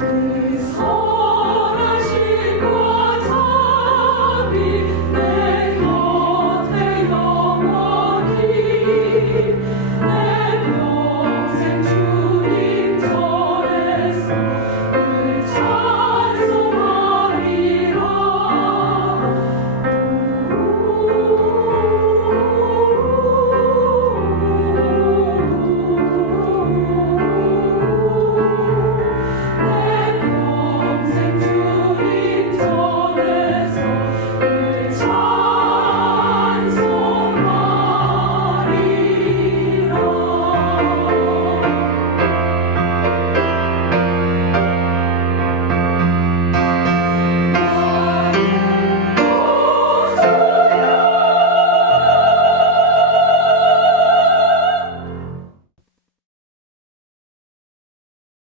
Please hold.